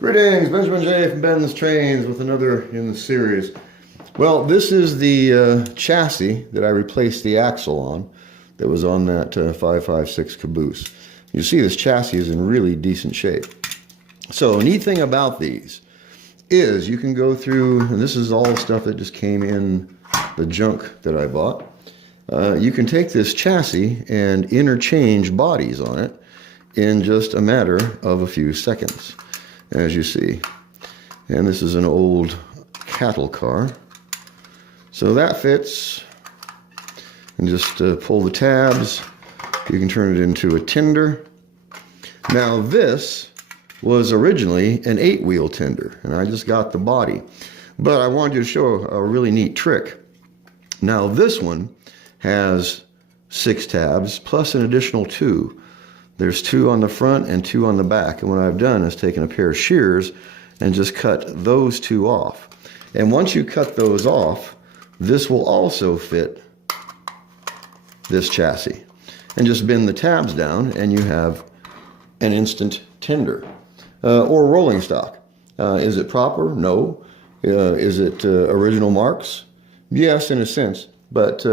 Greetings, Benjamin J. from Ben's Trains with another in the series. Well, this is the chassis that I replaced the axle on that was on that 556 caboose. You see this chassis is in really decent shape. So a neat thing about these is you can go through, and this is all stuff that just came in the junk that I bought. You can take this chassis and interchange bodies on it in just a matter of a few seconds, as you see. And this is an old cattle car. So that fits. And just pull the tabs. You can turn it into a tender. Now this was originally an 8-wheel tender, and I just got the body. But I wanted you to show a really neat trick. Now this one has 6 tabs plus an additional 2. There's 2 on the front and 2 on the back. And what I've done is taken a pair of shears and just cut those 2 off. And once you cut those off, this will also fit this chassis. And just bend the tabs down and you have an instant tender or rolling stock. Is it proper? No. Is it original Marx? Yes, in a sense, but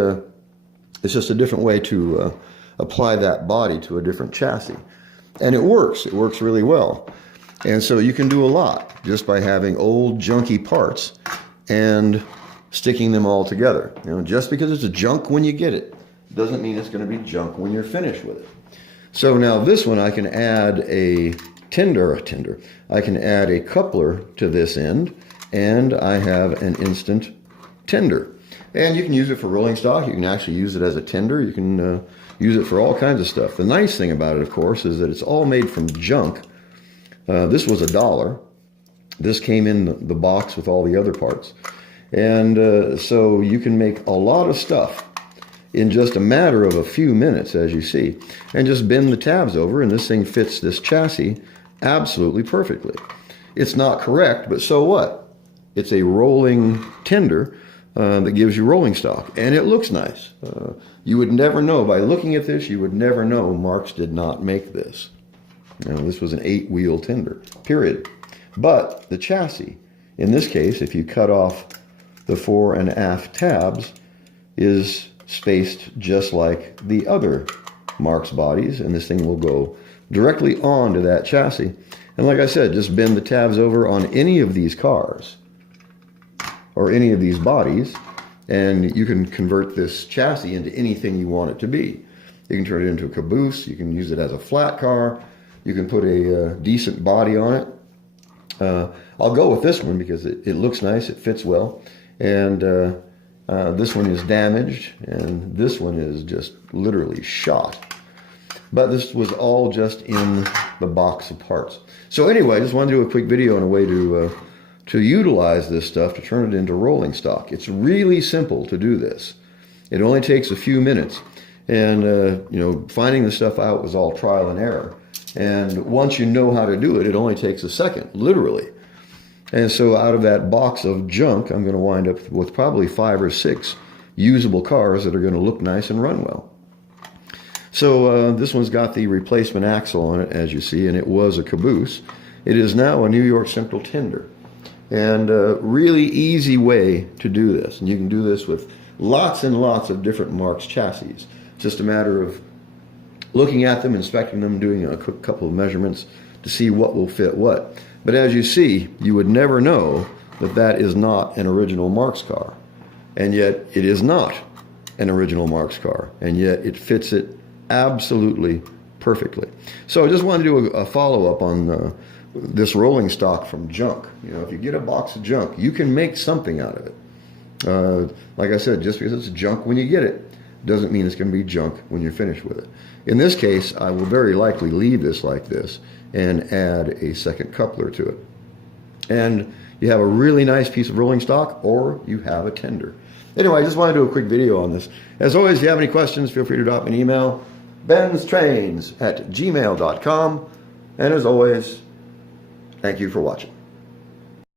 it's just a different way to apply that body to a different chassis. And it works really well. And so you can do a lot just by having old junky parts and sticking them all together. You know, just because it's a junk when you get it doesn't mean it's going to be junk when you're finished with it. So now this one I can add a tender. I can add a coupler to this end and I have an instant tender. And you can use it for rolling stock. You can actually use it as a tender. You can use it for all kinds of stuff. The nice thing about it, of course, is that it's all made from junk. This was $1. This came in the box with all the other parts. And so you can make a lot of stuff in just a matter of a few minutes, as you see. And just bend the tabs over, and this thing fits this chassis absolutely perfectly. It's not correct, but so what? It's a rolling tender that gives you rolling stock, and it looks nice. You would never know, by looking at this, you would never know Marx did not make this. You know, this was an 8-wheel tender, period. But the chassis, in this case, if you cut off the fore and aft tabs, is spaced just like the other Marx bodies, and this thing will go directly onto that chassis. And like I said, just bend the tabs over on any of these cars or any of these bodies, and you can convert this chassis into anything you want it to be. You can turn it into a caboose, you can use it as a flat car, you can put a decent body on it. I'll go with this one because it looks nice, it fits well, and this one is damaged, and this one is just literally shot. But this was all just in the box of parts. So anyway, I just wanted to do a quick video on a way to utilize this stuff to turn it into rolling stock. It's really simple to do this. It only takes a few minutes. And, you know, finding the stuff out was all trial and error. And once you know how to do it, it only takes a second, literally. And so out of that box of junk, I'm going to wind up with probably 5 or 6 usable cars that are going to look nice and run well. So this one's got the replacement axle on it, as you see, and it was a caboose. It is now a New York Central tender. And a really easy way to do this. And you can do this with lots and lots of different Marx chassis. It's just a matter of looking at them, inspecting them, doing a couple of measurements to see what will fit what. But as you see, you would never know that that is not an original Marx car. And yet it is not an original Marx car. And yet it fits it absolutely perfectly. So I just wanted to do a follow-up on this rolling stock from junk. You know, if you get a box of junk, you can make something out of it. Like I said, just because it's junk when you get it doesn't mean it's going to be junk when you're finished with it. In this case, I will very likely leave this like this and add a second coupler to it. And you have a really nice piece of rolling stock, or you have a tender. Anyway, I just want to do a quick video on this. As always, if you have any questions, feel free to drop me an email, BENZTRAINZ@gmail.com. And as always, thank you for watching.